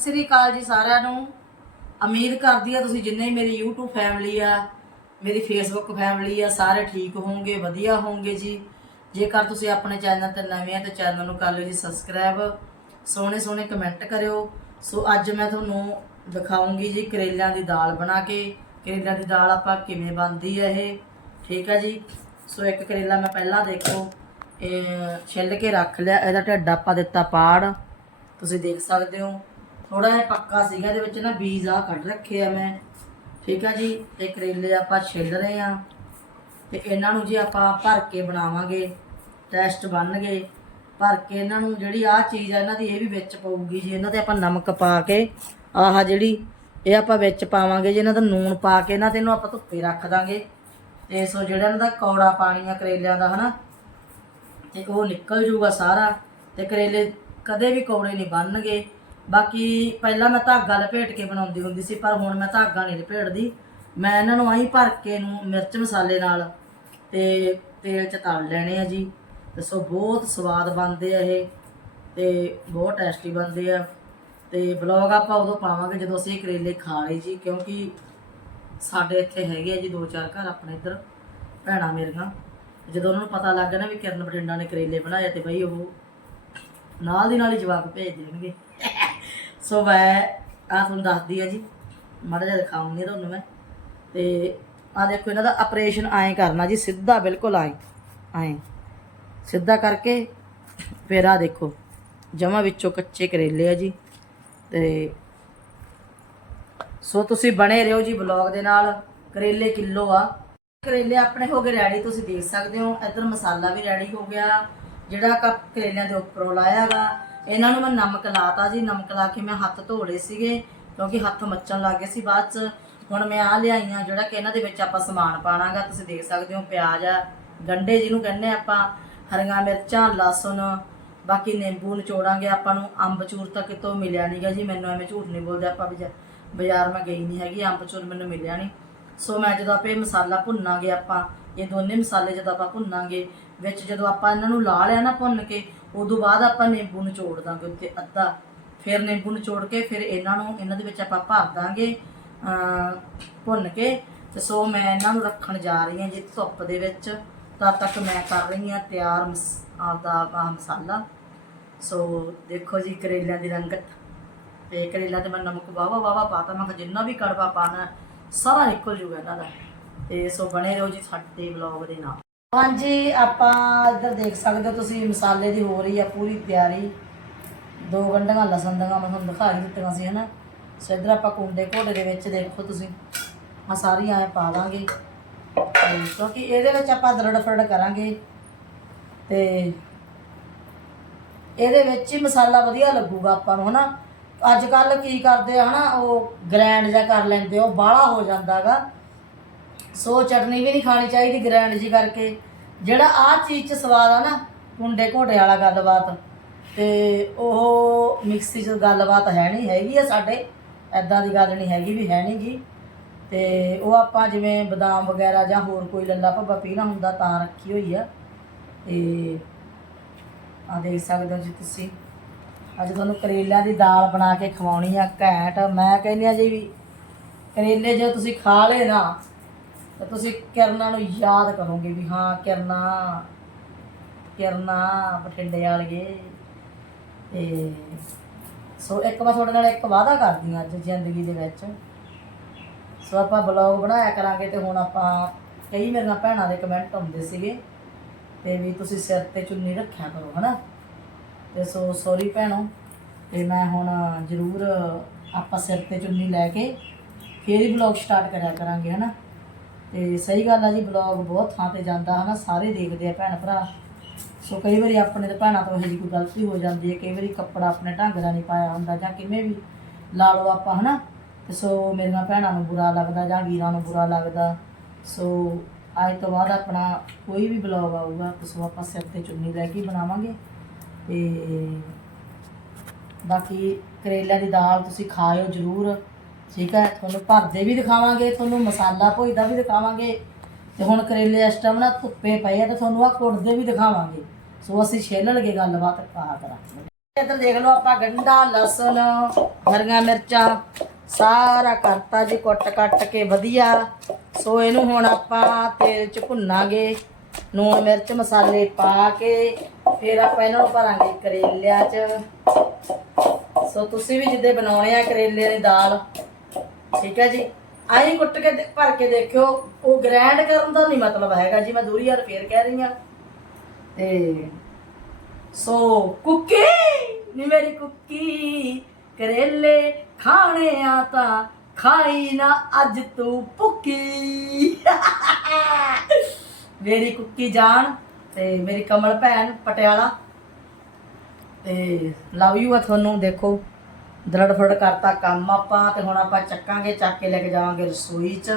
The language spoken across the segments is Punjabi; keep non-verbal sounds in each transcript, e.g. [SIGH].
ਸਤਿ ਸ੍ਰੀ ਅਕਾਲ ਜੀ ਸਾਰਿਆਂ ਨੂੰ। ਉਮੀਦ ਕਰਦੀ ਆ ਤੁਸੀਂ ਜਿੰਨੇ ਮੇਰੀ YouTube ਫੈਮਿਲੀ ਆ, ਮੇਰੀ Facebook ਫੈਮਿਲੀ ਆ, ਸਾਰੇ ਠੀਕ ਹੋਵੋਗੇ ਵਧੀਆ ਹੋਵੋਗੇ ਜੀ। ਜੇਕਰ ਤੁਸੀਂ ਆਪਣੇ ਚੈਨਲ ਤੇ ਨਵੇਂ ਆ ਤਾਂ ਚੈਨਲ ਨੂੰ ਕਰ ਲਿਓ ਜੀ ਸਬਸਕ੍ਰਾਈਬ ਸੋਹਣੇ ਸੋਹਣੇ ਕਮੈਂਟ ਕਰਿਓ। ਸੋ ਅੱਜ ਮੈਂ ਤੁਹਾਨੂੰ ਦਿਖਾਉਂਗੀ ਜੀ ਕਰੇਲਿਆਂ ਦੀ ਦਾਲ ਬਣਾ ਕੇ। ਕਰੇਲਿਆਂ ਦੀ ਦਾਲ ਆਪਾਂ ਕਿਵੇਂ ਬਣਦੀ ਹੈ ਇਹ। ਠੀਕ ਆ ਜੀ? ਸੋ ਇੱਕ ਕਰੇਲਾ ਮੈਂ ਪਹਿਲਾਂ ਦੇਖੋ, ਇਹ ਛਿੱਲ ਕੇ ਰੱਖ ਲਿਆ। ਇਹਦਾ ਢਿੱਡ ਆਪਾਂ ਦਿੱਤਾ ਪਾੜ। ਤੁਸੀਂ ਦੇਖ ਸਕਦੇ ਹੋ। ਥੋੜਾ ਜਿਹਾ ਪੱਕਾ ਸੀਗਾ, ਇਹਦੇ ਵਿੱਚ ਨਾ ਬੀਜ ਆ ਕੱਢ ਰੱਖੇ ਆ ਮੈਂ। ਠੀਕ ਆ ਜੀ ਇਹ ਕਰੇਲੇ ਆਪਾਂ ਛਿੱਲ ਰਹੇ ਆ। ਤੇ ਇਹਨਾਂ ਨੂੰ ਜੀ ਆਪਾਂ ਭਰ ਕੇ ਬਣਾਵਾਂਗੇ, ਟੈਸਟ ਬਣਨਗੇ। ਭਰ ਕੇ ਇਹਨਾਂ ਨੂੰ ਜਿਹੜੀ ਆਹ ਚੀਜ਼ ਆ, ਇਹਨਾਂ ਦੀ ਇਹ ਵੀ ਵਿੱਚ ਪਊਗੀ ਜੀ, ਇਹਨਾਂ ਤੇ ਆਪਾਂ ਨਮਕ ਪਾ ਕੇ ਆਹ ਜਿਹੜੀ ਇਹ ਆਪਾਂ ਵਿੱਚ ਪਾਵਾਂਗੇ ਜੀ, ਇਹਨਾਂ ਦਾ ਨੂਣ ਪਾ ਕੇ ਇਹਨਾਂ ਤੇ ਇਹਨੂੰ ਆਪਾਂ ਧੁੱਪੇ ਰੱਖ ਦਾਂਗੇ। ਤੇ ਸੋ ਜਿਹੜਾ ਇਹਨਾਂ ਦਾ ਕੌੜਾ ਪਾਣੀ ਆ ਕਰੇਲਿਆਂ ਦਾ, ਹਨਾ? ਤੇ ਉਹ ਨਿਕਲ ਜੂਗਾ ਸਾਰਾ। ਤੇ ਕਰੇਲੇ ਕਦੇ ਵੀ ਕੌੜੇ ਨਹੀਂ ਬਣਨਗੇ। ਬਾਕੀ ਪਹਿਲਾਂ ਮੈਂ ਧਾਗਾ ਲਪੇਟ ਕੇ ਬਣਾਉਂਦੀ ਹੁੰਦੀ ਸੀ, ਪਰ ਹੁਣ ਮੈਂ ਧਾਗਾ ਨਹੀਂ ਲਪੇਟਦੀ। ਮੈਂ ਇਹਨਾਂ ਨੂੰ ਆਹੀ ਭਰ ਕੇ ਨੂੰ ਮਿਰਚ ਮਸਾਲੇ ਨਾਲ ਤੇ ਤੇਲ ਚ ਤਲ ਲੈਣੇ ਆ ਜੀ। ਤੇ ਸੋ ਬਹੁਤ ਸਵਾਦ ਬਣਦੇ ਆ ਇਹ ਤੇ ਬਹੁਤ ਟੇਸਟੀ ਬਣਦੇ ਆ। ਤੇ ਬਲੌਗ ਆਪਾਂ ਉਦੋਂ ਪਾਵਾਂਗੇ ਜਦੋਂ ਅਸੀਂ ਕਰੇਲੇ ਖਾ ਲਏ ਜੀ, ਕਿਉਂਕਿ ਸਾਡੇ ਇੱਥੇ ਹੈਗੇ ਆ ਜੀ ਦੋ ਚਾਰ ਘਰ ਆਪਣੇ ਇੱਧਰ, ਭੈਣਾਂ ਮੇਰੀਆਂ। ਜਦੋਂ ਉਹਨਾਂ ਨੂੰ ਪਤਾ ਲੱਗ ਗਿਆ ਨਾ ਵੀ ਕਿਰਨ ਬਟਿੰਡਾ ਨੇ ਕਰੇਲੇ ਬਣਾਏ ਤੇ ਬਈ ਉਹ ਨਾਲ ਦੀ ਨਾਲ ਹੀ ਜਵਾਬ ਭੇਜ ਦੇਣਗੇ। ਸੋ ਮੈਂ ਆ ਤੁਹਾਨੂੰ ਦੱਸਦੀ ਆ ਜੀ। ਮਾੜਾ ਜਿਹਾ ਦਿਖਾਉਂਗੀ ਤੁਹਾਨੂੰ ਮੈਂ। ਤੇ ਆ ਦੇਖੋ, ਇਹਨਾਂ ਦਾ ਆਪਰੇਸ਼ਨ ਐਂ ਕਰਨਾ ਜੀ, ਸਿੱਧਾ ਬਿਲਕੁਲ ਐਂ ਐਂ। ਸਿੱਧਾ ਕਰਕੇ ਫਿਰ ਆ ਦੇਖੋ, ਜਮਾ ਵਿੱਚੋਂ ਕੱਚੇ ਕਰੇਲੇ ਆ ਜੀ। ਤੇ ਸੋ, ਤੁਸੀਂ ਬਣੇ ਰਹੋ ਜੀ ਬਲੌਗ ਦੇ ਨਾਲ। ਕਰੇਲੇ ਕਿਲੋ ਆ। ਕਰੇਲੇ ਆਪਣੇ ਹੋ ਗਏ ਰੈਡੀ ਤੁਸੀਂ ਦੇਖ ਸਕਦੇ ਹੋ। ਇੱਧਰ ਮਸਾਲਾ ਵੀ ਰੈਡੀ ਹੋ ਗਿਆ। ਜਿਹੜਾ ਕੱਪ ਕਰੇਲਿਆਂ ਦੇ ਉੱਪਰੋਂ ਲਾਇਆਗਾ ਇਹਨਾਂ ਨੂੰ ਮੈਂ ਨਮਕ ਲਾਤਾ ਜੀ, ਨਮਕ ਲਾ ਕੇ ਮੈਂ ਹੱਥ ਧੋਲੇ ਸੀਗੇ, ਕਿਉਂਕਿ ਹੱਥ ਮੱਚਣ ਲੱਗ ਗਏ ਸੀ ਬਾਅਦ ਚ। ਹੁਣ ਮੈਂ ਆ ਲਿਆਈਆਂ, ਜਿਹੜਾ ਕਿ ਇਹਨਾਂ ਦੇ ਵਿੱਚ ਆਪਾਂ ਸਮਾਨ ਪਾਣਾਗਾ, ਤੁਸੀਂ ਦੇਖ ਸਕਦੇ ਹੋ ਪਿਆਜ਼ ਆ ਗੰਡੇ ਜਿਹਨੂੰ ਕਹਿੰਦੇ ਆਪਾਂ, ਹਰੀਆਂ ਮਿਰਚਾਂ, ਲਸਣ, ਬਾਕੀ ਨਿੰਬੂ ਨਿਚੋੜਾਂਗੇ ਆਪਾਂ ਨੂੰ, ਅੰਬ ਚੂਰ ਤਾਂ ਕਿਤੋਂ ਮਿਲਿਆ ਨਹੀਂਗਾ ਜੀ, ਮੈਨੂੰ ਐਵੇਂ ਝੂਠ ਨਹੀਂ ਬੋਲਦੇ ਆਪਾਂ ਵੀ ਬਾਜ਼ਾਰ ਮੈਂ ਗਈ ਨਹੀਂ ਹੈਗੀ, ਅੰਬ ਚੂਰ ਮੈਨੂੰ ਮਿਲਿਆ ਨਹੀਂ ਸੋ ਮੈਂ ਜਦੋਂ ਆਪੇ ਮਸਾਲਾ ਭੁੰਨਾਂਗੇ ਆਪਾਂ, ਇਹ ਦੋਨੇ ਮਸਾਲੇ ਜਦੋਂ ਆਪਾਂ ਭੁੰਨਾਂਗੇ, ਵਿੱਚ ਜਦੋਂ ਆਪਾਂ ਇਹਨਾਂ ਨੂੰ ਲਾ ਲਿਆ ਨਾ ਭੁੰਨ ਕੇ ਉਦੋਂ ਬਾਅਦ ਆਪਾਂ ਨਿੰਬੂ ਨਿਚੋੜ ਦਾਂਗੇ ਉੱਤੇ ਅੱਧਾ। ਫਿਰ ਨਿੰਬੂ ਨਿਚੋੜ ਕੇ ਫਿਰ ਇਹਨਾਂ ਨੂੰ, ਇਹਨਾਂ ਦੇ ਵਿੱਚ ਆਪਾਂ ਭਰ ਦਾਂਗੇ ਭੁੰਨ ਕੇ। ਤੇ ਸੋ ਮੈਂ ਇਹਨਾਂ ਨੂੰ ਰੱਖਣ ਜਾ ਰਹੀ ਹਾਂ ਜੀ ਧੁੱਪ ਦੇ ਵਿੱਚ। ਤਦ ਤੱਕ ਮੈਂ ਕਰ ਰਹੀ ਹਾਂ ਤਿਆਰ ਮਸ- ਆਪਦਾ ਆਹ ਮਸਾਲਾ। ਸੋ ਦੇਖੋ ਜੀ ਕਰੇਲਿਆਂ ਦੀ ਰੰਗਤ। ਤੇ ਕਰੇਲਾ ਤੇ ਮੈਂ ਨਮਕ ਵਾਵਾ ਵਾਵਾ ਪਾਤਾ। ਮੈਂ ਜਿੰਨਾ ਵੀ ਕੜਵਾ ਪਾਣਾ ਸਾਰਾ ਨਿਕਲ ਜੂਗਾ ਇਹਨਾਂ ਦਾ। ਤੇ ਸੋ ਬਣੇ ਰਹੋ ਜੀ ਸਾਡੇ ਵਲੌਗ ਦੇ ਨਾਲ। ਹਾਂਜੀ, ਆਪਾਂ ਇੱਧਰ ਦੇਖ ਸਕਦੇ ਹੋ ਤੁਸੀਂ, ਮਸਾਲੇ ਦੀ ਹੋ ਰਹੀ ਆ ਪੂਰੀ ਤਿਆਰੀ। ਦੋ ਗੰਢੀਆਂ ਲਸਣ ਦੀਆਂ, ਮੈਂ ਤੁਹਾਨੂੰ ਦਿਖਾ ਹੀ ਦਿੱਤੀਆਂ ਸੀ, ਹਨਾ। ਸੋ ਇੱਧਰ ਆਪਾਂ ਕੁੰਡੇ ਘੋੜੇ ਦੇ ਵਿੱਚ ਦੇਖੋ ਤੁਸੀਂ। ਆ ਸਾਰੀਆਂ ਐ ਪਾ ਦਾਂਗੇ। ਕਿਉਂਕਿ ਇਹਦੇ ਵਿੱਚ ਆਪਾਂ ਦਰੜ ਫਰੜ ਕਰਾਂਗੇ। ਤੇ ਇਹਦੇ ਵਿੱਚ ਹੀ ਮਸਾਲਾ ਵਧੀਆ ਲੱਗੂਗਾ ਆਪਾਂ ਨੂੰ, ਹਨਾ। ਅੱਜ ਕੱਲ ਕੀ ਕਰਦੇ ਆ, ਹਨਾ, ਉਹ ਗ੍ਰੈਂਡ ਜਿਹਾ ਕਰ ਲੈਂਦੇ ਉਹ ਬਾਹਲਾ ਹੋ ਜਾਂਦਾਗਾ। ਸੋ ਚਟਨੀ ਵੀ ਨਹੀਂ ਖਾਣੀ ਚਾਹੀਦੀ ਗ੍ਰੈਂਡ ਜੀ ਕਰਕੇ। ਜਿਹੜਾ ਆ ਚੀਜ਼ 'ਚ ਸਵਾਦ ਆ ਨਾ, ਕੁੰਡੇ ਘੋਟੇ ਵਾਲਾ ਗੱਲਬਾਤ। ਤੇ ਉਹ ਮਿਕਸੀ 'ਚ ਗੱਲਬਾਤ ਹੈ ਨਹੀਂ, ਹੈਗੀ ਆ ਸਾਡੇ। ਐਦਾਂ ਦੀ ਗੱਲ ਨਹੀਂ ਹੈਗੀ ਵੀ ਹੈ ਨਹੀਂ ਜੀ। ਤੇ ਉਹ ਆਪਾਂ ਜਿਵੇਂ ਬਦਾਮ ਵਗੈਰਾ ਜਾਂ ਹੋਰ ਕੋਈ ਲੱਲਾ ਭੱਬਾ ਪੀਣਾ ਹੁੰਦਾ ਤਾਂ ਰੱਖੀ ਹੋਈ ਆ। ਤੇ ਆ ਦੇਖ ਸਕਦੇ ਹੋ ਜੀ ਤੁਸੀਂ। ਅੱਜ ਤੁਹਾਨੂੰ ਕਰੇਲਿਆਂ ਦੀ ਦਾਲ ਬਣਾ ਕੇ ਖਵਾਉਣੀ ਆ, ਘੈਂਟ। ਮੈਂ ਕਹਿੰਦੀ ਆ ਜੀ ਵੀ ਕਰੇਲੇ ਜੇ ਤੁਸੀਂ ਖਾ ਲਏ ਨਾ ਤਾਂ ਤੁਸੀਂ ਕਿਰਨਾਂ ਨੂੰ ਯਾਦ ਕਰੋਗੇ ਵੀ ਹਾਂ, ਕਿਰਨਾਂ ਕਿਰਨਾਂ ਬਠਿੰਡੇ ਵਾਲੀਏ। ਤੇ ਸੋ ਇੱਕ ਵਾਰ ਤੁਹਾਡੇ ਨਾਲ ਇੱਕ ਵਾਅਦਾ ਕਰਦੀ ਹਾਂ ਅੱਜ ਜ਼ਿੰਦਗੀ ਦੇ ਵਿੱਚ। ਸੋ ਆਪਾਂ ਬਲੌਗ ਬਣਾਇਆ ਕਰਾਂਗੇ ਤੇ ਹੁਣ ਆਪਾਂ ਕਈ ਮੇਰੇ ਨਾਲ ਭੈਣਾਂ ਦੇ ਕਮੈਂਟ ਆਉਂਦੇ ਸੀਗੇ। ਤੇ ਵੀ ਤੁਸੀਂ ਸਿਰ ਤੇ ਚੁੰਨੀ ਰੱਖਿਆ ਕਰੋ, ਹਨਾ? ਤੇ ਸੋ ਸੌਰੀ ਭੈਣੋ, ਤੇ ਮੈਂ ਹੁਣ ਜ਼ਰੂਰ ਆਪਾਂ ਸਿਰ ਤੇ ਚੁੰਨੀ ਲੈ ਕੇ ਫੇਰ ਹੀ ਬਲੌਗ ਸਟਾਰਟ ਕਰਿਆ ਕਰਾਂਗੇ, ਹਨਾ? ਤੇ ਸਹੀ ਗੱਲ ਆ ਜੀ ਬਲੌਗ ਬਹੁਤ ਥਾਂ ਤੇ ਜਾਂਦਾ ਹਨਾ, ਸਾਰੇ ਦੇਖਦੇ ਆ ਭੈਣ ਭਰਾ। ਸੋ ਕਈ ਵਾਰੀ ਆਪਣੇ ਤੇ ਭੈਣਾਂ ਤੋਂ ਇਹੋ ਜਿਹੀ ਕੋਈ ਗਲਤੀ ਹੋ ਜਾਂਦੀ ਹੈ, ਕਈ ਵਾਰੀ ਕੱਪੜਾ ਆਪਣੇ ਢੰਗ ਦਾ ਨਹੀਂ ਪਾਇਆ ਹੁੰਦਾ ਜਾਂ ਕਿਵੇਂ ਵੀ ਲਾ ਲਓ ਆਪਾਂ ਹਨਾ। ਤੇ ਸੋ ਮੇਰੀਆਂ ਭੈਣਾਂ ਨੂੰ ਬੁਰਾ ਲੱਗਦਾ ਜਾਂ ਵੀਰਾਂ ਨੂੰ ਬੁਰਾ ਲੱਗਦਾ। ਸੋ ਅੱਜ ਤੋਂ ਬਾਅਦ ਆਪਣਾ ਕੋਈ ਵੀ ਬਲੌਗ ਆਊਗਾ, ਤੇ ਸੋ ਆਪਾਂ ਸਿਰ ਤੇ ਚੁੰਨੀ ਲੈ ਕੇ ਬਣਾਵਾਂਗੇ। ਤੇ ਬਾਕੀ ਕਰੇਲਿਆਂ ਦੀ ਦਾਲ ਤੁਸੀਂ ਖਾਇਓ ਜ਼ਰੂਰ। ਠੀਕ ਹੈ, ਤੁਹਾਨੂੰ ਭਰਦੇ ਵੀ ਦਿਖਾਵਾਂਗੇ, ਤੁਹਾਨੂੰ ਮਸਾਲਾ ਭੁਜਦਾ ਵੀ ਦਿਖਾਵਾਂਗੇ। ਤੇ ਹੁਣ ਕਰੇਲੇ ਇਸ ਟਾਈਮ ਨਾ ਧੁੱਪੇ ਪਏ ਆ, ਤੇ ਤੁਹਾਨੂੰ ਆ ਕੁੱਟਦੇ ਵੀ ਦਿਖਾਵਾਂਗੇ। ਸੋ ਅਸੀਂ ਛੇਲਣਗੇ ਗੱਲਬਾਤ ਕਹਾ ਕਰਾਂਗੇ ਇੱਧਰ ਦੇਖ ਲਓ ਆਪਾਂ ਗੰਡਾ, ਲਸਣ, ਹਰੀਆਂ ਮਿਰਚਾਂ, ਸਾਰਾ ਕਰਤਾ ਜੀ ਕੁੱਟ ਕੱਟ ਕੇ, ਵਧੀਆ। ਸੋ ਇਹਨੂੰ ਹੁਣ ਆਪਾਂ ਤੇਲ 'ਚ ਭੁੰਨਾਂਗੇ, ਨੂਣ ਮਿਰਚ ਮਸਾਲੇ ਪਾ ਕੇ, ਫਿਰ ਆਪਾਂ ਇਹਨਾਂ ਨੂੰ ਭਰਾਂਗੇ ਕਰੇਲਿਆਂ 'ਚ। ਸੋ ਤੁਸੀਂ ਵੀ ਜਿੱਦੇ ਬਣਾਉਣੇ ਆ ਕਰੇਲੇ ਦੀ ਦਾਲ ਠੀਕ ਹੈ ਜੀ। ਆਈ ਕੁੱਟ ਕੇ ਦੇ- ਭਰ ਕੇ ਦੇਖਿਓ, ਉਹ ਗ੍ਰੈਂਡ ਕਰਨ ਦਾ ਨਹੀਂ ਮਤਲਬ ਹੈਗਾ ਜੀ, ਮੈਂ ਦੂਰੀ ਯਾਰ ਫੇਰ ਕਹਿ ਰਹੀ ਹਾਂ। ਤੇ ਸੋ ਕੁੱਕੀ, ਨੀ ਮੇਰੀ ਕੁੱਕੀ, ਕਰੇਲੇ ਖਾਣੇ ਆ ਤਾਂ ਖਾਈ ਨਾ ਅੱਜ ਤੂੰ ਭੁੱਕੀ। [LAUGHS] ਮੇਰੀ ਕੁੱਕੀ ਜਾਨ ਤੇ ਮੇਰੀ ਕਮਲ ਭੈਣ ਪਟਿਆਲਾ। ਤੇ ਲਵ ਯੂ ਆ ਤੁਹਾਨੂੰ, ਦੇਖੋ। ਦਰੜ ਫੜ ਕਰਤਾ ਕੰਮ ਆਪਾਂ ਤੇ ਹੁਣ ਆਪਾਂ ਚੱਕਾਂਗੇ, ਚੱਕ ਕੇ ਲੈ ਕੇ ਜਾਵਾਂਗੇ ਰਸੋਈ 'ਚ।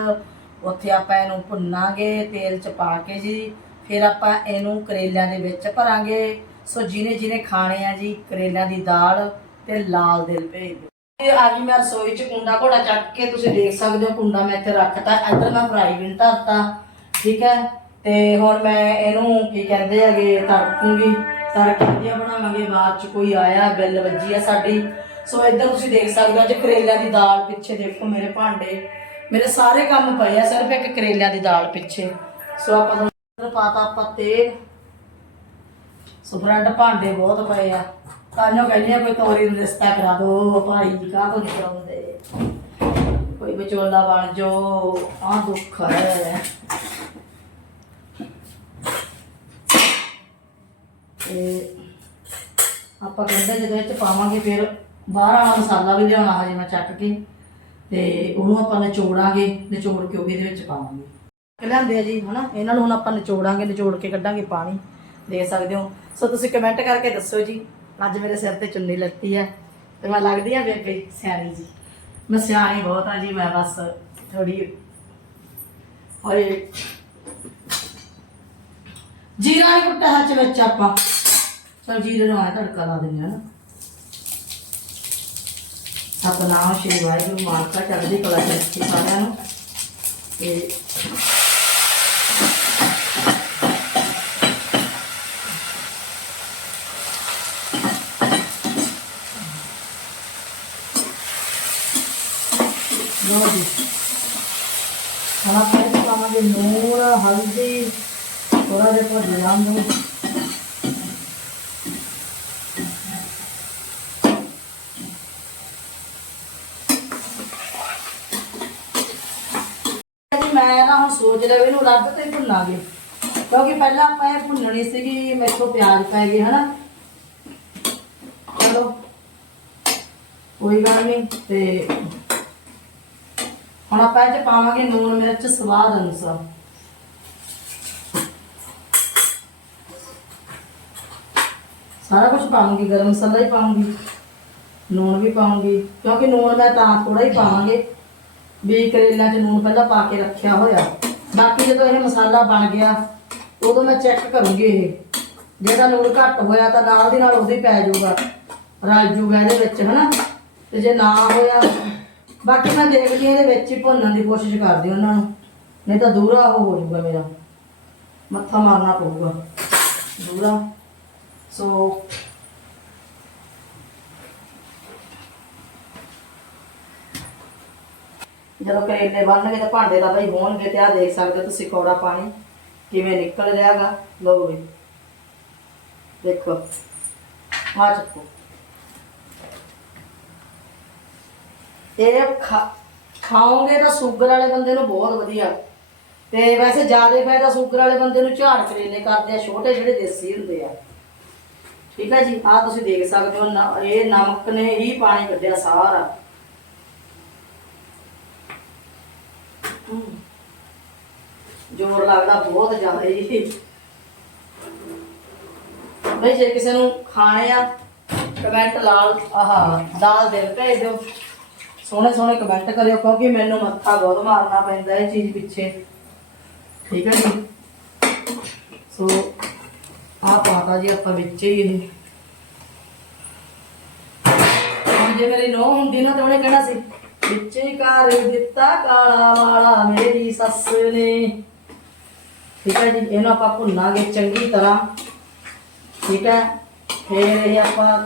ਉੱਥੇ ਆਪਾਂ ਇਹਨੂੰ ਭੁੰਨਾਂਗੇ, ਤੇਲ 'ਚ ਪਾ ਕੇ ਜੀ। ਫਿਰ ਆਪਾਂ ਇਹਨੂੰ ਕਰੇਲਿਆਂ ਦੇ ਵਿੱਚ ਭਰਾਂਗੇ। ਸੋ ਜਿਹਨੇ ਜਿਹਨੇ ਖਾਣੇ ਆ ਜੀ, ਕਰੇਲਿਆਂ ਦੀ ਦਾਲ ਤੇ ਲਾਲ ਦਿਲ ਭੇਜ ਦਿਓ। ਇਹ ਮੈਂ ਰਸੋਈ 'ਚ ਕੁੰਡਾ ਘੋੜਾ ਚੱਕ ਕੇ, ਤੁਸੀਂ ਦੇਖ ਸਕਦੇ ਹੋ ਕੁੰਡਾ ਮੈਂ ਇੱਥੇ ਰੱਖਤਾ। ਇੱਧਰ ਮੈਂ ਫਰਾਈ ਬਿਨ ਧਰਤਾ, ਠੀਕ ਹੈ? ਤੇ ਹੁਣ ਮੈਂ ਇਹਨੂੰ ਕੀ ਕਹਿੰਦੇ ਹੈਗੇ, ਤੜਕੂਗੀ। ਤੜਕੇ ਵਧੀਆ ਬਣਾਵਾਂਗੇ, ਬਾਅਦ 'ਚ ਕੋਈ ਆਇਆ, ਬੈਲ ਵੱਜੀ ਆ ਸਾਡੀ। ਸੋ ਇੱਧਰ ਤੁਸੀਂ ਦੇਖ ਸਕਦੇ ਹੋ ਜੇ ਕਰੇਲਿਆਂ ਦੀ ਦਾਲ ਪਿੱਛੇ ਦੇਖੋ ਮੇਰੇ ਭਾਂਡੇ। ਮੇਰੇ ਸਾਰੇ ਕੰਮ ਪਏ ਆ ਸਿਰਫ ਇੱਕ ਕਰੇਲਿਆਂ ਦੀ ਦਾਲ ਪਿੱਛੇ। ਸੋ ਆਪਾਂ ਨੂੰ ਪਾਤਾ ਆਪਾਂ ਤੇਲ। ਸੋ ਫਰੰਟ ਭਾਂਡੇ ਬਹੁਤ ਪਏ ਆ। ਕਾਹਨੋਂ ਕਹਿੰਦੇ ਆ, ਕੋਈ ਤੋਰੀ ਨੂੰ ਰਿਸ਼ਤਾ ਕਰਾ ਦੋ, ਭਾਈ ਕਾਹ ਤੋਂ ਨਹੀਂ ਕੋਈ ਵਿਚੋਲਾ ਬਣ ਜੋ ਆ ਦੁੱਖ ਹੈ। ਤੇ ਆਪਾਂ ਕਹਿੰਦੇ ਜਿਹਦੇ ਵਿੱਚ ਪਾਵਾਂਗੇ, ਫਿਰ ਬਾਹਰ ਵਾਲਾ ਮਸਾਲਾ ਵੀ ਲਿਆਉਣਾ ਹਜੇ ਮੈਂ ਚੱਕ ਕੇ ਤੇ ਉਹਨੂੰ ਆਪਾਂ ਨਿਚੋੜਾਂਗੇ ਨਿਚੋੜ ਕੇ ਉਹ ਵੀ ਇਹਦੇ ਵਿੱਚ ਪਾਵਾਂਗੇ। ਲਿਆਂਦੇ ਆ ਜੀ ਹਨਾ? ਇਹਨਾਂ ਨੂੰ ਹੁਣ ਆਪਾਂ ਨਿਚੋੜਾਂਗੇ ਨਿਚੋੜ ਕੇ ਕੱਢਾਂਗੇ ਪਾਣੀ। ਦੇ ਸਕਦੇ ਹੋ। ਸੋ ਤੁਸੀਂ ਕਮੈਂਟ ਕਰਕੇ ਦੱਸੋ ਜੀ ਅੱਜ ਮੇਰੇ ਸਿਰ ਤੇ ਚੁੰਨੀ ਲੱਤੀ ਹੈ ਤੇ ਮੈਂ ਲੱਗਦੀ ਆ ਬੇਬੇ ਸਿਆਣੀ ਜੀ। ਮੈਂ ਸਿਆਣੀ ਬਹੁਤ ਆ ਜੀ ਮੈਂ ਬਸ ਥੋੜੀ ਓਏ ਜੀਰਾ ਨਹੀਂ ਕੁੱਟਿਆ ਹੱਥ ਵਿੱਚ ਆਪਾਂ। ਚਲ ਜੀਰੇ ਨੂੰ ਆ ਤੜਕਾ ਲਾ ਦਿੰਦੇ ਹਾਂ ਨਾ। ਸਤਨਾਮ ਸ਼੍ਰੀ ਵਾਹਿਗੁਰੂ ਮਾਲਕਾ ਚੜ੍ਹਦੀ ਕਲਾ ਚ ਰੱਖੀ ਸਾਰਿਆਂ ਨੂੰ। ਤੇ ਲਓ ਜੀ। ਹੁਣ ਆਪਾਂ ਪਾਵਾਂਗੇ ਨੂਣ, ਹਲਦੀ ਥੋੜਾ ਜਿਹਾ ਭੁੱਜ ਜਾਂਦੇ ਜੀ ਮੈਂ ਨਾ ਹੁਣ ਸੋਚ ਰੱਬ ਤੇ ਭੁੰਨਾਂਗੇ ਕਿਉਂਕਿ ਪਹਿਲਾਂ ਆਪਾਂ ਇਹ ਭੁੰਨਣੀ ਸੀਗੀ ਮੈਥੋਂ ਪਿਆਜ਼ ਪੈ ਗਏ, ਹਨਾ? ਚਲੋ, ਕੋਈ ਗੱਲ ਨਹੀਂ, ਤੇ ਹੁਣ ਆਪਾਂ ਇਹ ਚ ਪਾਵਾਂਗੇ ਨੂਣ ਮਿਰਚ ਸਵਾਦ ਅਨੁਸਾਰ। ਸਾਰਾ ਕੁਝ ਪਾਉਂਗੀ, ਗਰਮ ਮਸਾਲਾ ਹੀ ਪਾਉਂਗੀ ਨੂਣ ਵੀ ਪਾਉਂਗੀ, ਕਿਉਂਕਿ ਨੂਣ ਮੈਂ ਤਾਂ ਥੋੜਾ ਹੀ ਪਾਵਾਂਗੇ। ਵੀ ਕਰੇਲਿਆਂ 'ਚ ਨੂਣ ਪਹਿਲਾਂ ਪਾ ਕੇ ਰੱਖਿਆ ਹੋਇਆ। ਬਾਕੀ ਜਦੋਂ ਇਹ ਮਸਾਲਾ ਬਣ ਗਿਆ, ਉਦੋਂ ਮੈਂ ਚੈੱਕ ਕਰੂੰਗੀ ਇਹ। ਜਿਹੜਾ ਨੂਣ ਘੱਟ ਹੋਇਆ ਤਾਂ ਨਾਲ ਦੀ ਨਾਲ ਉਹਦੇ ਪੈ ਜਾਊਗਾ। ਰਲ ਜੂਗਾ ਇਹਦੇ ਵਿੱਚ, ਹਨਾ? ਤੇ ਜੇ ਨਾ ਹੋਇਆ, ਬਾਕੀ ਮੈਂ ਦੇਖਦੀ ਹਾਂ ਇਹਦੇ ਵਿੱਚ ਹੀ ਭੁੰਨਣ ਦੀ ਕੋਸ਼ਿਸ਼ ਕਰਦੀ ਉਹਨਾਂ ਨੂੰ। ਨਹੀਂ ਤਾਂ ਦੂਰਾ ਉਹ ਹੋ ਜਾਊਗਾ ਮੇਰਾ। ਮੱਥਾ ਮਾਰਨਾ ਪਊਗਾ। ਦੂਰਾ ਸੋ ਜਦੋਂ ਕਰੇਲੇ ਬਣਨਗੇ ਤਾਂ ਭਾਂਡੇ ਦਾ ਬਈ ਹੋਣਗੇ ਤੇ ਆ ਦੇਖ ਸਕਦੇ ਹੋ ਤੁਸੀਂ ਕੌੜਾ ਪਾਣੀ ਕਿਵੇਂ ਨਿਕਲ ਰਿਹਾਗਾ। ਲਓ ਵੀ ਦੇਖੋ। ਆ ਚੱਕੋ। ਇਹ ਖਾਓਗੇ ਤਾਂ ਸ਼ੂਗਰ ਵਾਲੇ ਬੰਦੇ ਨੂੰ ਬਹੁਤ ਵਧੀਆ। ਤੇ ਵੈਸੇ ਜ਼ਿਆਦਾ ਫਾਇਦਾ ਸ਼ੂਗਰ ਵਾਲੇ ਬੰਦੇ ਨੂੰ ਝਾੜ ਕਰੇਲੇ ਕਰਦੇ ਆ, ਛੋਟੇ ਜਿਹੜੇ ਦੇਸੀ ਹੁੰਦੇ ਆ। ਠੀਕ ਹੈ ਜੀ? ਆ ਤੁਸੀਂ ਦੇਖ ਸਕਦੇ ਹੋ ਇਹ ਨਮਕ ਨੇ ਹੀ ਪਾਣੀ ਕੱਢਿਆ ਸਾਰਾ। ਜ਼ੋਰ ਲੱਗਦਾ ਬਹੁਤ ਜ਼ਿਆਦਾ ਹੀ ਬਈ ਜੇ ਕਿਸੇ ਨੂੰ ਖਾਣੇ ਆ, ਕਮੈਂਟ ਲਾਲ, ਆਹ, ਦਾਲ ਦਿਲ ਭੇਜ ਦਿਓ। ਸੋਹਣੇ ਸੋਹਣੇ ਕਮੈਂਟ ਕਰਿਓ, ਕਿਉਂਕਿ ਮੈਨੂੰ ਮੱਥਾ ਬਹੁਤ ਮਾਰਨਾ ਪੈਂਦਾ ਇਹ ਚੀਜ਼ ਪਿੱਛੇ। ਠੀਕ ਹੈ ਜੀ? ਸੋ ਆ ਪਾਤਾ ਜੀ ਆਪਾਂ ਵਿੱਚ ਹੀ ਇਹ। ਜੇ ਮੇਰੀ ਨੋ ਹੁੰਦੀ ਨਾ ਤਾਂ ਉਹਨੇ ਕਹਿਣਾ ਸੀ ਵਿੱਚ ਕਰ ਦਿੱਤਾ ਕਾਲਾ ਵਾਲਾ, ਮੇਰੀ ਸੱਸ ਨੇ। ਠੀਕ ਹੈ ਜੀ, ਇਹਨੂੰ ਆਪਾਂ ਭੁੰਨਾਂਗੇ ਚੰਗੀ ਤਰ੍ਹਾਂ। ਠੀਕ ਹੈ, ਫਿਰ ਇਹ ਆਪਾਂ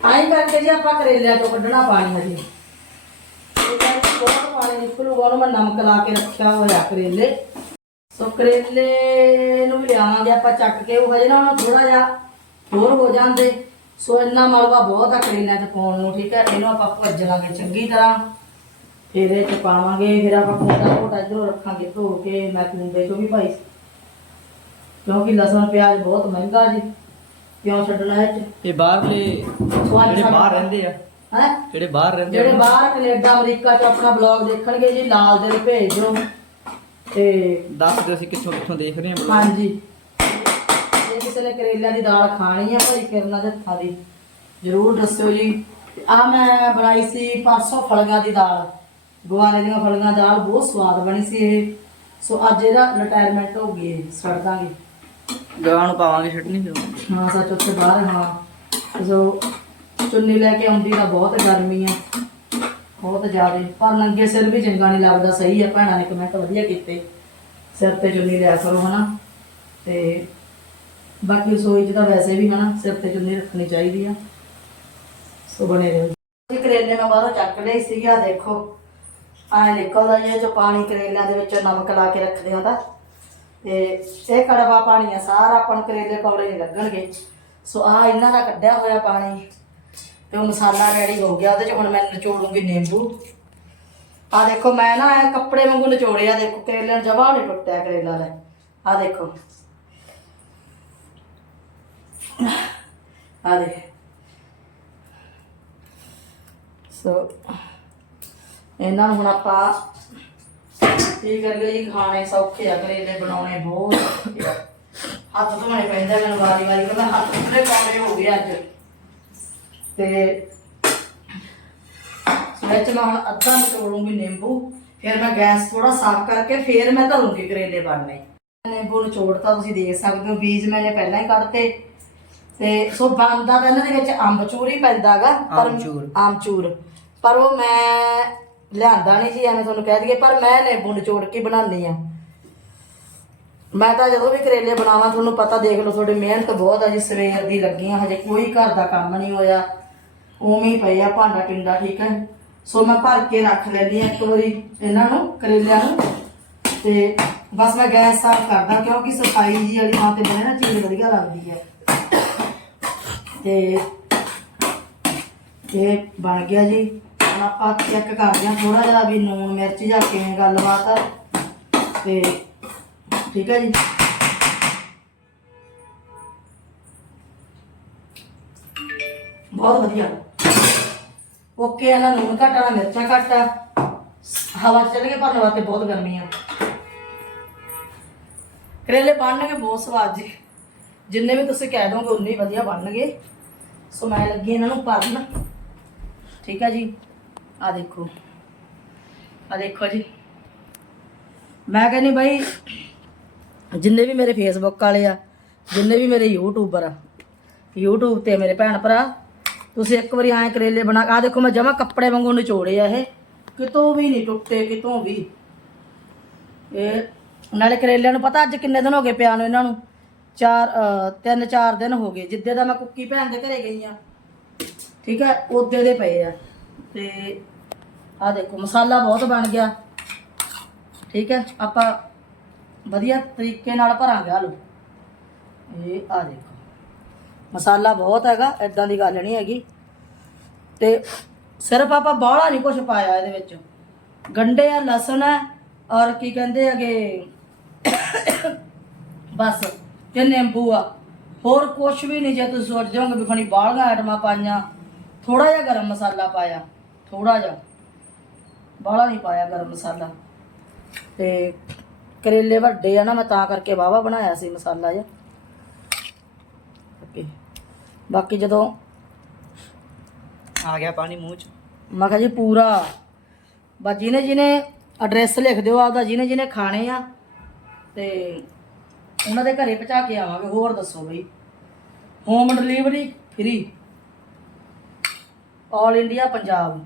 ਆਈ ਕਰਕੇ ਜੀ ਆਪਾਂ ਕਰੇਲਿਆਂ ਤੋਂ ਕੱਢਣਾ ਪਾਣੀ ਹਜੇ। ਇਹ ਕਰਕੇ ਬਹੁਤ ਪਾਣੀ ਨਿਕਲੂਗਾ, ਉਹਨੂੰ ਮੈਂ ਨਮਕ ਲਾ ਕੇ ਰੱਖਿਆ ਹੋਇਆ ਕਰੇਲੇ। ਸੋ ਕਰੇਲੇ ਨੂੰ ਵੀ ਲਿਆਵਾਂਗੇ ਆਪਾਂ ਚੱਕ ਕੇ, ਉਹ ਹਜੇ ਨਾ ਉਹਨੂੰ ਥੋੜਾ ਜਿਹਾ ਹੋਰ ਹੋ ਜਾਂਦੇ। ਸੋ ਇੰਨਾ ਮਲਵਾ ਬਹੁਤ ਆ ਕਰੇਲਿਆਂ ਤੇ ਪਾਉਣ ਨੂੰ ਠੀਕ ਹੈ? ਇਹਨੂੰ ਆਪਾਂ ਭੁੱਜ ਲਾਂਗੇ ਚੰਗੀ ਤਰ੍ਹਾਂ। ਫਿਰ ਇਹ ਚ ਪਾਵਾਂਗੇ ਫਿਰ ਆਪਾਂ ਕੋਟਾ ਕੋਟਾ ਇਧਰੋਂ ਰੱਖਾਂਗੇ ਧੋ ਕੇ ਮੈਂ ਕੁੰਡੇ ਚੋਂ ਵੀ ਭਾਈ ਕਿਉਂਕਿ ਲਸਣ ਪਿਆਜ਼ ਬਹੁਤ ਮਹਿੰਗਾ ਜੀ ਕਿਉਂ ਛੱਡਣਾ ਚ? ਇਹ ਬਾਹਰਲੇ ਜਿਹੜੇ ਬਾਹਰ ਰਹਿੰਦੇ ਆ ਹੈ? ਜਿਹੜੇ ਬਾਹਰ ਰਹਿੰਦੇ ਜਿਹੜੇ ਬਾਹਰ ਕੈਨੇਡਾ ਅਮਰੀਕਾ ਚ ਆਪਣਾ ਬਲੌਗ ਦੇਖਣਗੇ ਜੀ ਲਾਲ ਦਿਲ ਭੇਜ ਦਿਓ। ਤੇ ਦੱਸ ਦਿਓ ਅਸੀਂ ਕਿੱਥੋਂ ਕਿੱਥੋਂ ਦੇਖ ਰਹੇ ਹਾਂ ਬਲੌਗ ਹਾਂਜੀ। ਕਿਸੇ ਨੇ ਕਰੇਲਿਆਂ ਦੀ ਦਾਲ ਖਾਣੀ ਆ ਭਾਈ ਕਿਰਨਾ ਦੇ ਹੱਥਾਂ ਦੀ। ਜਰੂਰ ਦੱਸਿਓ ਜੀ। ਆ ਮੈਂ ਬਣਾਈ ਸੀ ਪਰਸੋਂ ਫਲੀਆਂ ਦੀ ਦਾਲ। ਗੁਆਰੇ ਦੀਆਂ ਫਲੀਆਂ ਦਾਲ ਬਹੁਤ ਸਵਾਦ ਬਣੀ ਸੀ ਇਹ। ਸੋ ਅੱਜ ਇਹਦਾ ਰਿਟਾਇਰਮੈਂਟ ਹੋ ਗਈ ਹੈ, ਛੱਡ ਦਾਂਗੇ। ਗਾਂ ਨੂੰ ਪਾਵਾਂਗੇ ਛੱਡਣੀ ਕਿਉਂ ਹਾਂ ਸੱਚ ਉੱਥੇ ਬਾਹਰ ਹਾਂ। ਸੋ ਚੁੰਨੀ ਲੈ ਕੇ ਆਉਂਦੀ ਤਾਂ ਬਹੁਤ ਗਰਮੀ ਆ। ਬਹੁਤ ਜ਼ਿਆਦਾ। ਪਰ ਨੰਗੇ ਸਿਰ ਵੀ ਚੰਗਾ ਨਹੀਂ ਲੱਗਦਾ ਸਹੀ ਆ। ਭੈਣਾਂ ਨੇ ਕਮੈਂਟ ਵਧੀਆ ਕੀਤੇ। ਸਿਰ ਤੇ ਚੁੰਨੀ ਲਿਆ ਕਰੋ ਹਨਾ। ਤੇ ਬਾਕੀ ਰਸੋਈ 'ਚ ਤਾਂ ਵੈਸੇ ਵੀ ਹਨਾ, ਸਿਰ ਤੇ ਚੁੰਨੀ ਰੱਖਣੀ ਚਾਹੀਦੀ ਆ। ਸੋ ਬਣੇ ਰਹੋ। ਇਹ ਕਰੇਲੇ ਮੈਂ ਬਾਹਰੋਂ ਚੱਕ ਲਏ ਸੀਗੇ ਦੇਖੋ। ਆਏ ਨਿਕਲਦਾ ਜੇ ਜੋ ਪਾਣੀ ਕਰੇਲਿਆਂ ਦੇ ਵਿੱਚ ਨਮਕ ਲਾ ਕੇ ਰੱਖਦੇ ਆ ਤਾਂ ਤੇ ਇਹ ਕੜਵਾ ਪਾਣੀ ਆ, ਸਾਰਾ ਆਪਾਂ ਕਰੇਲੇ ਪੌੜੇ ਨਹੀਂ ਲੱਗਣਗੇ। ਸੋ ਆ ਇਹਨਾਂ ਦਾ ਕੱਢਿਆ ਹੋਇਆ ਪਾਣੀ, ਤੇ ਉਹ ਮਸਾਲਾ ਰੈਡੀ ਹੋ ਗਿਆ, ਉਹਦੇ ਚ ਹੁਣ ਮੈਂ ਨਿਚੋੜੂੰਗੀ ਨਿੰਬੂ। ਆ ਦੇਖੋ, ਮੈਂ ਨਾ ਇਹ ਕੱਪੜੇ ਵਾਂਗੂ ਨਿਚੋੜਿਆ, ਦੇਖੋ, ਕਰੇਲਿਆਂ ਨੂੰ ਜਵਾ ਨਹੀਂ ਟੁੱਟਿਆ ਕਰੇਲਾ ਲੈ ਆ ਦੇਖੋ। ਆ ਦੇ ਸੋ ਇਹਨਾਂ ਨੂੰ ਹੁਣ ਆਪਾਂ ਕੀ ਕਰੀਏ, ਜੀ, ਖਾਣੇ ਸੌਖੇ ਆ, ਕਰੇਲੇ ਬਣਾਉਣੇ ਬਹੁਤ ਹੱਥ ਧੋਣੇ ਪੈਂਦੇ ਮੈਨੂੰ ਵਾਰੀ ਵਾਰੀ ਮੈਂ ਹੱਥ ਪੂਰੇ ਕੌੜੇ ਹੋ ਗਏ ਅੱਜ। ਤੇ ਵਿੱਚ ਮੈਂ ਹੁਣ ਅੱਧਾ ਨਿਚੋੜੂੰਗੀ ਨਿੰਬੂ, ਫਿਰ ਮੈਂ ਗੈਸ ਥੋੜਾ ਸਾਫ਼ ਕਰਕੇ ਫਿਰ ਮੈਂ ਧਰੂੰਗੀ ਕਰੇਲੇ ਬਣਨੇ। ਨਿੰਬੂ ਨਿਚੋੜਤਾ ਤੁਸੀਂ ਦੇਖ ਸਕਦੇ ਹੋ, ਬੀਜ ਮੈਨੇ ਪਹਿਲਾਂ ਹੀ ਕੱਢਤੇ। ਤੇ ਸੋ ਬਣਦਾ ਤਾਂ ਇਹਨਾਂ ਦੇ ਵਿੱਚ ਅੰਬਚੂਰ ਹੀ ਪੈਂਦਾਗਾ ਆਮਚੂਰ। ਆਮਚੂਰ ਪਰ ਉਹ ਮੈਂ ਲਿਆਂਦਾ ਨਹੀਂ ਜੀ ਐਵੇਂ ਤੁਹਾਨੂੰ ਕਹਿ ਦਈਏ ਪਰ ਮੈਂ ਨਿੰਬੂ ਨਿਚੋੜ ਕੇ ਬਣਾਉਂਦੀ ਆ। ਮੈਂ ਤਾਂ ਜਦੋਂ ਵੀ ਕਰੇਲੇ ਬਣਾਵਾਂ ਤੁਹਾਨੂੰ ਪਤਾ ਦੇਖ ਲਓ ਤੁਹਾਡੀ ਮਿਹਨਤ ਬਹੁਤ ਆ ਜੀ ਸਵੇਰ ਦੀ ਲੱਗੀ ਆ ਹਜੇ ਕੋਈ ਘਰ ਦਾ ਕੰਮ ਨਹੀਂ ਹੋਇਆ। ਉਵੇਂ ਹੀ ਪਏ ਆ ਭਾਂਡਾ ਟਿੰਡਾ ਠੀਕ ਹੈ ਸੋ ਮੈਂ ਭਰ ਕੇ ਰੱਖ ਲੈਂਦੀ ਆ ਇੱਕ ਵਾਰੀ ਇਹਨਾਂ ਨੂੰ ਕਰੇਲਿਆਂ ਨੂੰ। ਤੇ ਬਸ ਮੈਂ ਗੈਸ ਸਾਫ਼ ਕਰਦਾ ਕਿਉਂਕਿ ਸਫ਼ਾਈ ਜੀ ਵਾਲੀ ਥਾਂ ਤੇ ਬਣੇ ਨਾ ਚੀਜ਼ ਵਧੀਆ ਲੱਗਦੀ ਹੈ ਤੇ ਇਹ ਬਣ ਗਿਆ ਜੀ। ਹੁਣ ਆਪਾਂ ਚੈੱਕ ਕਰਦੇ ਹਾਂ ਥੋੜਾ ਜਿਹਾ ਵੀ ਨੂਣ ਮਿਰਚ ਜਾਂ ਕਿਵੇਂ ਗੱਲਬਾਤ ਆ। ਤੇ ਠੀਕ ਹੈ ਜੀ। ਬਹੁਤ ਵਧੀਆ। ਓਕੇ ਆ ਨਾ ਨੂਣ ਘੱਟ ਆ ਨਾ ਮਿਰਚਾਂ ਘੱਟ ਆ। ਹਵਾ ਚੱਲ ਗਈ ਭਰਨ ਵਾਸਤੇ ਬਹੁਤ ਗਰਮੀ ਆ। ਕਰੇਲੇ ਬਣਨਗੇ, ਬਹੁਤ ਸਵਾਦ ਜੀ। ਜਿੰਨੇ ਵੀ ਤੁਸੀਂ ਕਹਿ ਦੋਗੇ, ਉਨੇ ਹੀ ਵਧੀਆ ਬਣਨਗੇ। ਸੋ ਮੈਂ ਲੱਗੀ ਇਹਨਾਂ ਨੂੰ ਭਰਨ। ਠੀਕ ਹੈ ਜੀ? ਆ ਦੇਖੋ। ਆ ਦੇਖੋ ਜੀ। ਮੈਂ ਕਹਿੰਦੀ ਬਾਈ, ਜਿੰਨੇ ਵੀ ਮੇਰੇ ਫੇਸਬੁੱਕ ਵਾਲੇ ਆ, ਜਿੰਨੇ ਵੀ ਮੇਰੇ ਯੂਟਿਊਬਰ ਆ, YouTube ਤੇ ਮੇਰੇ ਭੈਣ ਭਰਾ, ਤੁਸੀਂ ਇੱਕ ਵਾਰੀ ਐਂ ਕਰੇਲੇ ਬਣਾ, ਆ ਦੇਖੋ ਮੈਂ ਜਮਾ ਕੱਪੜੇ ਵਾਂਗੂ ਨਿਚੋੜੇ ਆ ਇਹ। ਕਿਤੋਂ ਵੀ ਨਹੀਂ ਟੁੱਟੇ, ਕਿਤੋਂ ਵੀ। ਇਹ, ਨਾਲੇ ਕਰੇਲਿਆਂ ਨੂੰ ਪਤਾ ਅੱਜ ਕਿੰਨੇ ਦਿਨ ਹੋ ਗਏ ਪਿਆ ਨੂੰ ਇਹਨਾਂ ਨੂੰ? ਚਾਰ ਅਹ, ਤਿੰਨ ਚਾਰ ਦਿਨ ਹੋ ਗਏ। ਜਿੱਦੇ ਦਾ ਮੈਂ ਕੁੱਕੀ ਭੈਣ ਦੇ ਘਰੇ ਗਈ ਆ ਠੀਕ ਹੈ ਉਹਦੇ ਦੇ ਪਏ ਆ। ਤੇ ਆ ਦੇਖੋ ਮਸਾਲਾ ਬਹੁਤ ਬਣ ਗਿਆ। ਠੀਕ ਹੈ ਆਪਾਂ ਵਧੀਆ ਤਰੀਕੇ ਨਾਲ ਭਰਾਂਗੇ ਆਲੂ। ਇਹ ਆ ਦੇਖੋ ਮਸਾਲਾ ਬਹੁਤ ਹੈਗਾ ਐਦਾਂ ਦੀ ਗੱਲ ਨਹੀਂ ਹੈਗੀ। ਤੇ ਸਿਰਫ ਆਪਾਂ ਬਾਹਲਾ ਨਹੀਂ ਕੁਝ ਪਾਇਆ ਇਹਦੇ ਵਿੱਚ। ਗੰਡੇ ਆ ਲਸਣ ਹੈ ਔਰ ਕੀ ਕਹਿੰਦੇ ਹੈਗੇ ਬਸ। ਤੇ ਨਿੰਬੂ ਆ ਹੋਰ ਕੁਝ ਵੀ ਨਹੀਂ ਜੇ ਤੁਸੀਂ ਸੋਚ ਜਾਓਗੇ ਵੀ ਖਣੀ ਬਾਹਲੀਆਂ ਆਈਟਮਾਂ ਪਾਈਆਂ ਥੋੜਾ ਜਿਹਾ ਗਰਮ ਮਸਾਲਾ ਪਾਇਆ ਥੋੜਾ ਜਿਹਾ। ਬਾਹਲਾ ਨਹੀਂ ਪਾਇਆ ਗਰਮ ਮਸਾਲਾ। ਤੇ ਕਰੇਲੇ ਵੱਡੇ ਆ ਨਾ ਮੈਂ ਤਾਂ ਕਰਕੇ ਵਾਵਾ ਬਣਾਇਆ ਸੀ ਮਸਾਲਾ ਜਿਹਾ। ਓਕੇ। ਬਾਕੀ ਜਦੋਂ ਆ ਗਿਆ ਪਾਣੀ ਮੂੰਹ ਚ। ਮੈਂ ਕਿਹਾ ਜੀ ਪੂਰਾ। ਬਸ ਜਿਹਨੇ ਜਿਹਨੇ ਐਡਰੈਸ ਲਿਖ ਦਿਓ ਆਪਦਾ ਜਿਹਨੇ ਜਿਹਨੇ ਖਾਣੇ ਆ ਤੇ ਉਹਨਾਂ ਦੇ ਘਰੇ ਪਹੁੰਚਾ ਕੇ ਆਵਾਂਗੇ, ਹੋਰ ਦੱਸੋ ਬਈ। Home delivery free all India Punjab.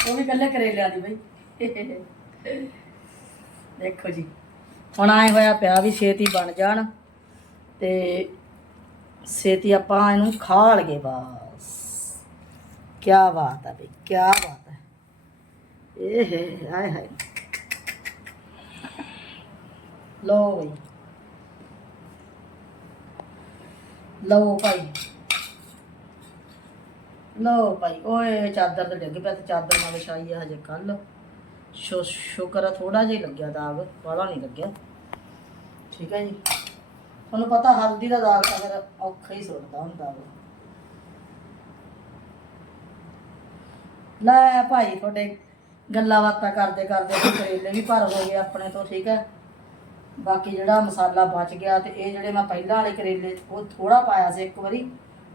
ਉਹ ਵੀ ਕੱਲੇ ਕਰੇਲਿਆਂ ਦੀ ਬਈ। ਦੇਖੋ ਜੀ, ਹੁਣ ਆਏ ਹੋਇਆ ਪਿਆ ਵੀ ਛੇਤੀ ਬਣ ਜਾਣ ਤੇ ਛੇਤੀ ਆਪਾਂ ਇਹਨੂੰ ਖਾ ਲਗੇ ਬਸ। ਕੀ ਬਾਤ ਹੈ ਬਈ ਕੀ ਬਾਤ ਹੈ ਇਹ ਹੈ, ਹਾਏ ਹਾਏ। ਲੋ ਬਈ ਲਓ ਭਾਈ ਲਓ ਭਾਈ ਓਏ, ਚਾਦਰ ਤੇ ਡਿੱਗ ਪਿਆ ਤੇ ਚਾਦਰ ਨਾਲ ਵਿਛਾਈ ਆ ਹਜੇ ਕੱਲ ਸ਼ੁ ਸ਼ੁਕਰ ਆ ਥੋੜਾ ਜਿਹਾ ਹੀ ਲੱਗਿਆ ਦਾਗ, ਬਾਹਲਾ ਨਹੀਂ ਲੱਗਿਆ। ਠੀਕ ਹੈ ਜੀ। ਤੁਹਾਨੂੰ ਪਤਾ ਹਲਦੀ ਦਾ ਦਾਗ ਤਾਂ ਫਿਰ ਔਖਾ ਹੀ ਸੁੱਟਦਾ ਹੁੰਦਾ ਵਾ। ਲੈ ਭਾਈ, ਤੁਹਾਡੇ ਗੱਲਾਂ ਬਾਤਾਂ ਕਰਦੇ ਕਰਦੇ ਕਰੇਲੇ ਵੀ ਭਰ ਹੋ ਗਏ ਆਪਣੇ ਤੋਂ, ਠੀਕ ਹੈ। ਬਾਕੀ ਜਿਹੜਾ ਮਸਾਲਾ ਬਚ ਗਿਆ ਤੇ ਇਹ ਜਿਹੜੇ ਮੈਂ ਪਹਿਲਾਂ ਵਾਲੇ ਕਰੇਲੇ, ਉਹ ਥੋੜਾ ਪਾਇਆ ਸੀ ਇੱਕ ਵਾਰੀ,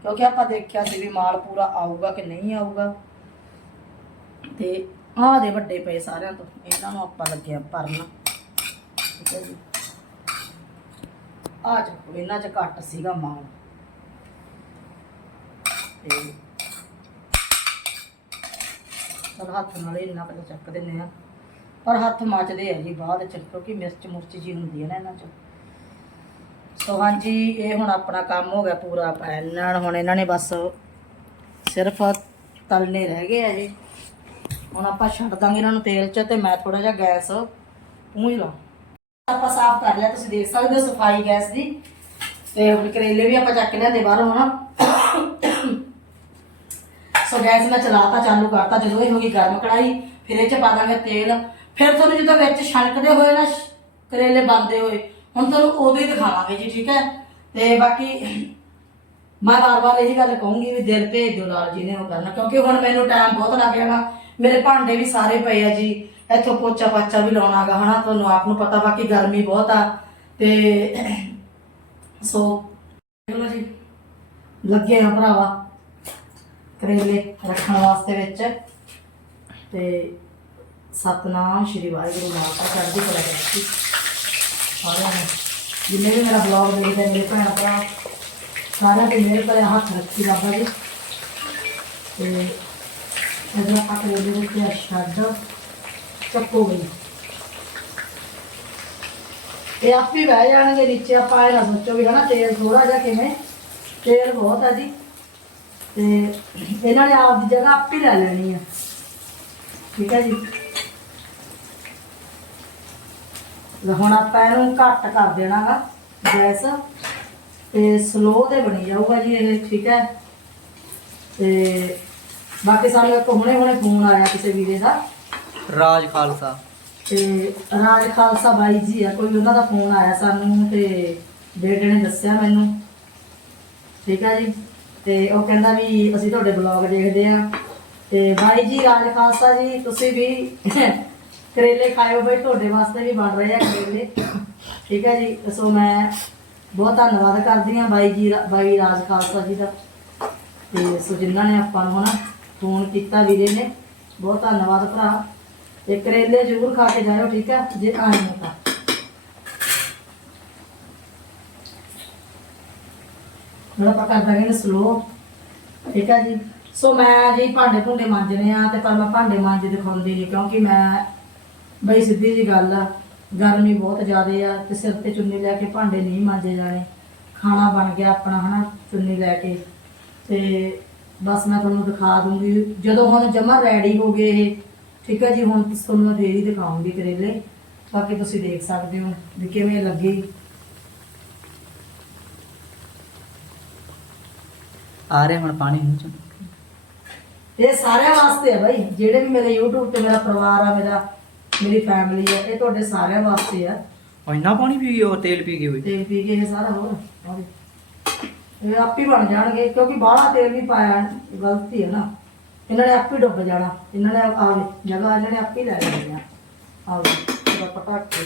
ਕਿਉਂਕਿ ਆਪਾਂ ਦੇਖਿਆ ਸੀ ਵੀ ਮਾਲ ਪੂਰਾ ਆਊਗਾ ਕਿ ਨਹੀਂ ਆਊਗਾ। ਤੇ ਆਹ ਦੇ ਵੱਡੇ ਪਏ ਸਾਰਿਆਂ ਤੋਂ, ਇਹਨਾਂ ਨੂੰ ਆਪਾਂ ਲੱਗਿਆ ਭਰਨਾ। ਠੀਕ ਹੈ ਜੀ। ਆ ਚੱਕੋ ਇਹਨਾਂ ਚ ਘੱਟ ਸੀਗਾ ਮਾਲ। ਤੇ ਚਲ ਹੱਥ ਨਾਲ ਹੀ ਇੰਨਾ ਕੁ ਚੱਕ ਦਿੰਨੇ ਆ। ਪਰ ਹੱਥ ਮੱਚਦੇ ਆ ਜੀ ਬਾਅਦ ਚ, ਕਿਉਂਕਿ ਮਿਰਚ ਮੁਰਚ ਜੀ ਹੁੰਦੀ ਹੈ ਨਾ ਇਹਨਾਂ ਚ। ਸੋ ਹਾਂਜੀ, ਇਹ ਹੁਣ ਆਪਣਾ ਕੰਮ ਹੋ ਗਿਆ ਪੂਰਾ ਪੈਨਣ ਹੁਣ ਇਹਨਾਂ ਨੇ ਬਸ ਸਿਰਫ ਤਲਨੇ ਰਹਿ ਗਏ ਆ ਇਹ ਹੁਣ ਆਪਾਂ ਛੱਡ ਦਾਂਗੇ ਇਹਨਾਂ ਨੂੰ ਤੇਲ 'ਚ ਤੇ ਮੈਂ ਥੋੜਾ ਜਿਹਾ ਗੈਸ ਪੂੰਝ ਲਾਂ। ਆਪਾਂ ਸਾਫ਼ ਕਰ ਲਿਆ, ਤੁਸੀਂ ਦੇਖ ਸਕਦੇ ਹੋ ਸਫ਼ਾਈ ਗੈਸ ਦੀ। ਤੇ ਹੁਣ ਕਰੇਲੇ ਵੀ ਆਪਾਂ ਚੱਕ ਲਿਆਂਦੇ ਬਾਹਰੋਂ ਹਨਾ। ਸੋ ਗੈਸ ਮੈਂ ਚਲਾਤਾ, ਚਾਲੂ ਕਰਤਾ, ਜਦੋਂ ਇਹ ਹੋ ਗਈ ਗਰਮ ਕੜਾਈ ਫਿਰ ਇਹ ਚ ਪਾ ਦਾਂਗੇ ਤੇਲ। ਫਿਰ ਤੁਹਾਨੂੰ ਜਦੋਂ ਵਿੱਚ ਛਣਕਦੇ ਹੋਏ ਨਾ ਸ਼- ਕਰੇਲੇ ਬੰਦੇ ਹੋਏ, ਹੁਣ ਤੁਹਾਨੂੰ ਉਦੋਂ ਹੀ ਦਿਖਾਵਾਂਗੇ ਜੀ, ਠੀਕ ਹੈ? ਤੇ ਬਾਕੀ ਮੈਂ ਵਾਰ-ਵਾਰ ਇਹੀ ਗੱਲ ਕਹੂੰਗੀ ਵੀ ਦਿਲ ਭੇਜ ਦਿਓ ਲਾਲ ਜੀ ਨੇ ਉਹ ਕਰਨਾ ਕਿਉਂਕਿ ਹੁਣ ਮੈਨੂੰ ਟਾਈਮ ਬਹੁਤ ਲੱਗ ਜਾਣਾ ਮੇਰੇ ਭਾਂਡੇ ਵੀ ਸਾਰੇ ਪਏ ਆ ਜੀ। ਇੱਥੋਂ ਪੋਚਾ ਪਾਚਾ ਵੀ ਲਾਉਣਾਗਾ, ਹਨਾ? ਤੁਹਾਨੂੰ ਆਪ ਨੂੰ ਪਤਾ ਬਾਕੀ ਗਰਮੀ ਬਹੁਤ ਆ। ਤੇ ਸੋ, ਦੇਖ ਲਓ ਜੀ, ਲੱਗੇ ਆ ਭਰਾਵਾ ਕਰੇਲੇ ਰੱਖਣ ਵਾਸਤੇ ਵਿੱਚ। ਤੇ ਸਤਨਾਮ ਸ਼੍ਰੀ ਵਾਹਿਗੁਰੂ ਮਾਤਾ ਚੜ੍ਹਦੀ ਕਲਾ ਕਰੀ ਸਾਰਿਆਂ ਨੂੰ ਜਿੰਨੇ ਵੀ ਮੇਰਾ ਬਲੌਗ ਦੇਖਦੇ ਆ, ਮੇਰੇ ਭੈਣ ਭਰਾ ਸਾਰਿਆਂ ਤੇ ਮੇਰੇ ਪਰ ਹੱਥ ਰੱਖੀ ਬਾਬਾ ਜੀ ਤੇ ਜਦੋਂ ਆਪਾਂ ਕਰੇਲੇ ਦੇ ਉੱਤੇ ਛੱਡ ਚੱਕੋ ਗਈ ਇਹ ਆਪੇ ਬਹਿ ਜਾਣਗੇ ਨੀਚੇ ਆਪਾਂ ਇਹ ਨਾ ਸੋਚੋ ਵੀ ਹਨਾ ਤੇਲ ਥੋੜਾ ਜਿਹਾ ਕਿਵੇਂ ਤੇਲ ਬਹੁਤ ਆ ਜੀ ਤੇ ਇਹਨਾਂ ਨੇ ਆਪ ਦੀ ਜਗ੍ਹਾ ਆਪੇ ਲੈ ਲੈਣੀ ਆ ਠੀਕ ਹੈ ਜੀ ਤੇ ਹੁਣ ਆਪਾਂ ਇਹਨੂੰ ਘੱਟ ਕਰ ਦੇਣਾਗਾ ਗੈਸ। ਤੇ ਸਲੋ ਤੇ ਬਣੀ ਜਾਊਗਾ ਜੀ ਇਹ ਠੀਕ ਹੈ? ਤੇ ਬਾਕੀ ਸਾਨੂੰ ਇੱਕ ਹੁਣੇ ਹੁਣੇ ਫੋਨ ਆਇਆ ਕਿਸੇ ਵੀਰੇ ਦਾ। ਰਾਜ ਖਾਲਸਾ। ਤੇ ਰਾਜ ਖਾਲਸਾ ਬਾਈ ਜੀ ਆ ਕੋਈ ਉਹਨਾਂ ਦਾ ਫੋਨ ਆਇਆ ਸਾਨੂੰ ਤੇ ਬੇਟੇ ਨੇ ਦੱਸਿਆ ਮੈਨੂੰ। ਠੀਕ ਆ ਜੀ? ਤੇ ਉਹ ਕਹਿੰਦਾ ਵੀ ਅਸੀਂ ਤੁਹਾਡੇ ਬਲੌਗ ਦੇਖਦੇ ਆ ਤੇ ਬਾਈ ਜੀ ਰਾਜ ਖਾਲਸਾ ਜੀ ਤੁਸੀਂ ਵੀ ਕਰੇਲੇ ਖਾਇਓ ਬਈ, ਤੁਹਾਡੇ ਵਾਸਤੇ ਵੀ ਬਣ ਰਹੇ ਆ ਕਰੇਲੇ। ਠੀਕ ਹੈ ਜੀ, ਸੋ ਮੈਂ ਬਹੁਤ ਧੰਨਵਾਦ ਕਰਦੀ ਆ ਬਾਈ ਜੀ, ਬਾਈ ਰਾਜ ਖਾਲਸਾ ਜੀ ਦਾ। ਤੇ ਸੋ ਜਿਨ੍ਹਾਂ ਨੇ ਆਪਾਂ ਨੂੰ ਹਨਾ ਫੋਨ ਕੀਤਾ ਵੀਰੇ ਨੇ, ਬਹੁਤ ਧੰਨਵਾਦ ਭਰਾ। ਤੇ ਕਰੇਲੇ ਜ਼ਰੂਰ ਖਾ ਕੇ ਜਾਇਓ, ਠੀਕ ਹੈ, ਜੇ ਆਏ ਹੋ ਤਾਂ ਮੇਰਾ ਪਕਾ ਦਾਂਗੇ ਸਲੋ ਠੀਕ ਹੈ ਜੀ। ਸੋ ਮੈਂ ਜੀ ਭਾਂਡੇ ਭੁੰਡੇ ਮਾਂਜਨੇ ਆ ਤੇ ਪਰ ਮੈਂ ਭਾਂਡੇ ਮਾਂਜ ਦਿਖਾਉਂਦੀ ਨਹੀਂ, ਕਿਉਂਕਿ ਮੈਂ ਬਈ ਸਿੱਧੀ ਜੀ ਗੱਲ ਆ ਗਰਮੀ ਬਹੁਤ ਜ਼ਿਆਦੇ ਆ ਤੇ ਸਿਰ ਤੇ ਚੁੰਨੀ ਲੈ ਕੇ ਭਾਂਡੇ ਨਹੀਂ ਮਾਂਜੇ ਜਾਣੇ। ਖਾਣਾ ਬਣ ਗਿਆ ਆਪਣਾ ਹਨਾ ਚੁੰਨੀ ਲੈ ਕੇ। ਤੇ ਬਸ ਮੈਂ ਤੁਹਾਨੂੰ ਦਿਖਾ ਦੂੰਗੀ ਜਦੋਂ ਹੁਣ ਜਮਾ ਰੈਡੀ ਹੋ ਗਏ ਇਹ ਠੀਕ ਹੈ ਜੀ ਹੁਣ ਤੁਹਾਨੂੰ ਫੇਰ ਹੀ ਦਿਖਾਉਂਗੀ ਕਰੇਲੇ। ਬਾਕੀ ਤੁਸੀਂ ਦੇਖ ਸਕਦੇ ਹੋ ਵੀ ਕਿਵੇਂ ਲੱਗੇ। ਆ ਰਿਹਾ ਹੁਣ ਪਾਣੀ ਮੂੰਹ ਚੋਂ ਇਹ ਸਾਰਿਆਂ ਵਾਸਤੇ ਹੈ ਭਾਈ ਜਿਹੜੇ ਵੀ ਮੇਰੇ YouTube ਤੇ ਮੇਰਾ ਪਰਿਵਾਰ ਆ ਮੇਰਾ ਮੇਰੀ ਫੈਮਿਲੀ ਹੈ ਇਹ ਤੁਹਾਡੇ ਸਾਰਿਆਂ ਵਾਸਤੇ ਆ। ਉਹ ਇੰਨਾ ਪਾਣੀ ਪੀ ਉਹ ਤੇਲ ਪੀ ਹੋਈ। ਤੇਲ ਪੀ ਕੇ ਇਹ ਸਾਰਾ ਹੋਰ ਦੇਖੋ। ਇਹ ਆਪੇ ਬਣ ਜਾਣਗੇ ਕਿਉਂਕਿ ਬਾਹਲਾ ਤੇਲ ਵੀ ਪਾਇਆ ਗਲਤੀ ਹੈ ਨਾ। ਇਹਨਾਂ ਨੇ ਆਪੇ ਡੁੱਬ ਜਾਣਾ। ਇਹਨਾਂ ਨੇ ਆ ਜਗ੍ਹਾ ਇਹਨਾਂ ਨੇ ਆਪੇ ਲੈ ਲੈਣੀ ਆ। ਆਹ ਪਟਾਕੇ।